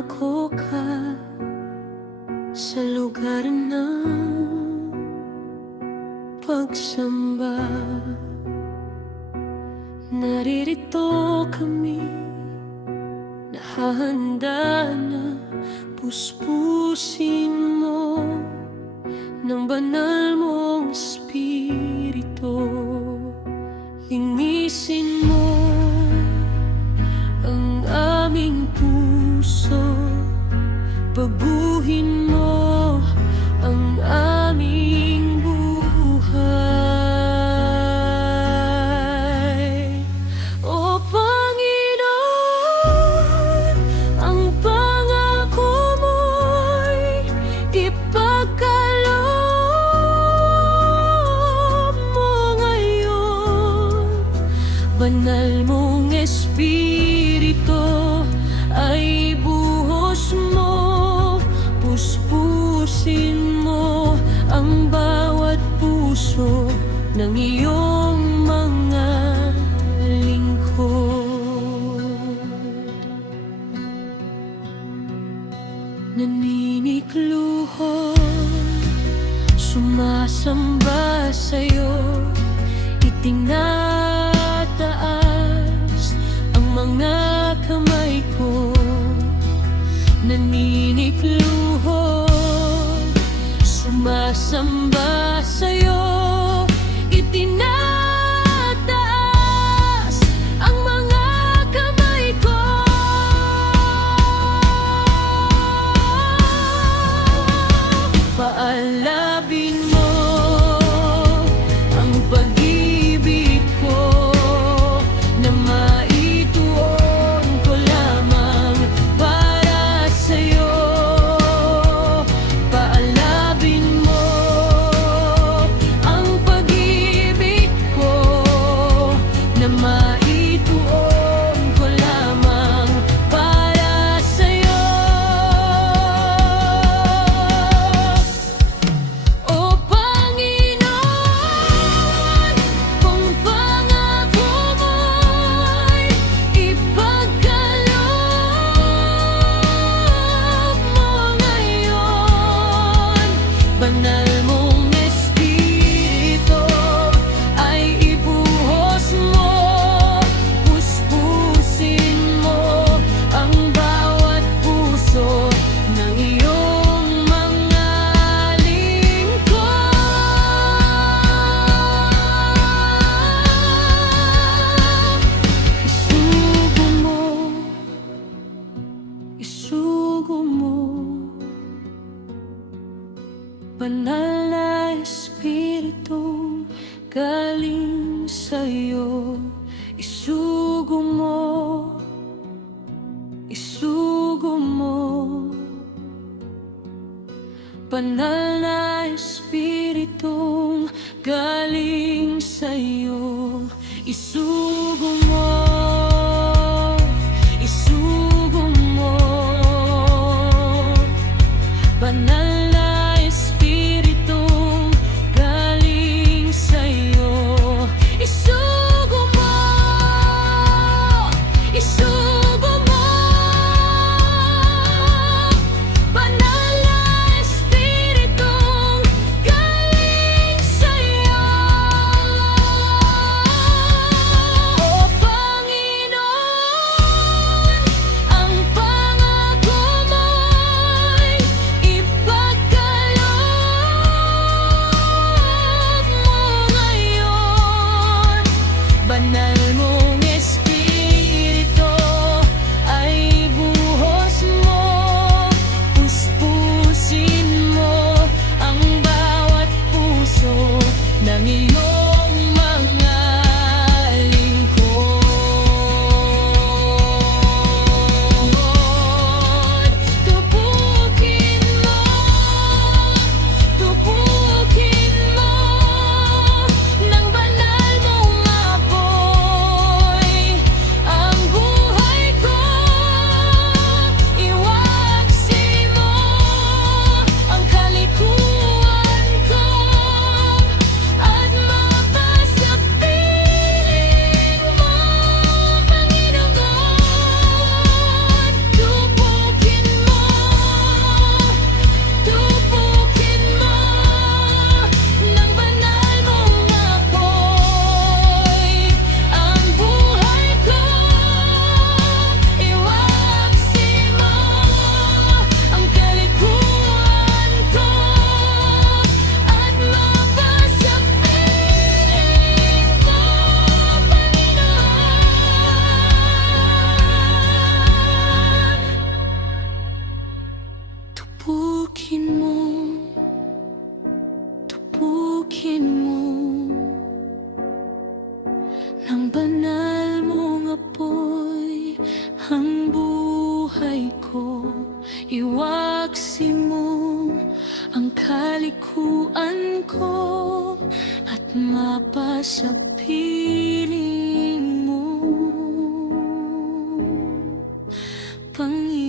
pangako ka sa lugar ng pagsamba. Naririto kami, nahahanda na puspusin mo ng banal mong espiritu. Linisin mo ang aming puso, baguhin mo ang aming buhay. O Panginoon, ang pangako mo'y ipagkaloob mo ngayon. Banal mong espiritu ay buhos mo, puspusin mo ang bawat puso ng iyong mga lingkod. Naninikluhod, sumasamba sa'yo, itinataas ang mga kamay ko. Naninikluhod, sumasamba sa'yo, itinataas ang mga kamay ko. Paalabin mo ang pag-ibig ko na maituon ko lamang para sa'yo. Paalabin mo ang pag-ibig ko na maituon ko lamang para sa'yo. O Panginoon, kung pangako mo'y ipagkaloob mo ngayon, banal mong espiritu ay ibuhos mo, puspusin mo ang bawat puso ng iyong mga lingkod. Isugo mo, banal na espiritu galing sa'yo. Isugo mo, banal na espiritu galing sa'yo. Isugo mo, banal na espiritu galing sa'yo. Isugo mo, banal na espiritu galing sa'yo. kalikuan ko at mapasapiling mo, Panginoon.